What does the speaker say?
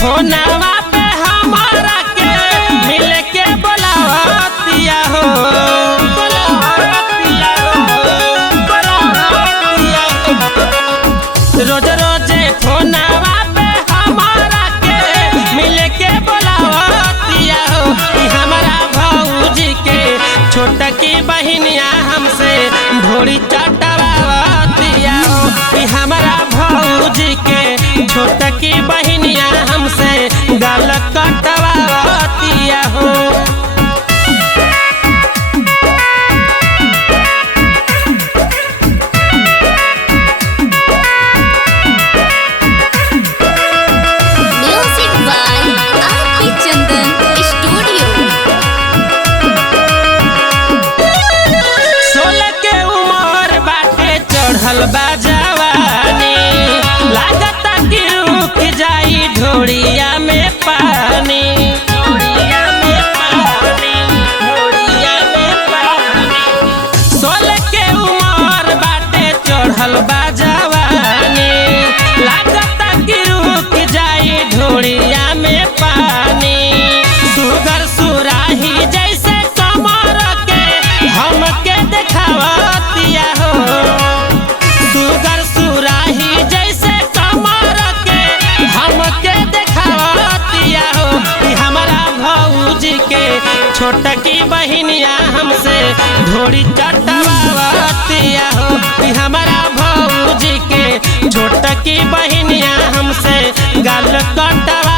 फोनवा पे हमारा के मिल के बोलावतिया हो, रोज रोज फोनवा पे हमारा के मिल के बोलावतिया हो। हमारा भौजी के छोटा की बहनिया हमसे ढोरी चटवावतिया हो। हमारा भौजी के छोटा की बहनिया हमसे गाल कटवावतिया हो। जवानी लागता कि रुक जाई ढोड़िया में पानी, ढोड़िया में पानी, ढोड़िया में पानी। 16 के उमर बाटे चढ़ल बा जवानी लागता कि रुक जाई ढोड़िया में पानी। सुगर सुराही जैसे कमर के हमके देखावतिया हो, सुगर सुराही जैसे कमर के हमके देखावतिया हो। हमारा भौजी के छोटा की बहनिया हमसे ढोरी चटवावतिया हो। हमारा भौजी के छोटा की बहनिया हमसे गाल कटवा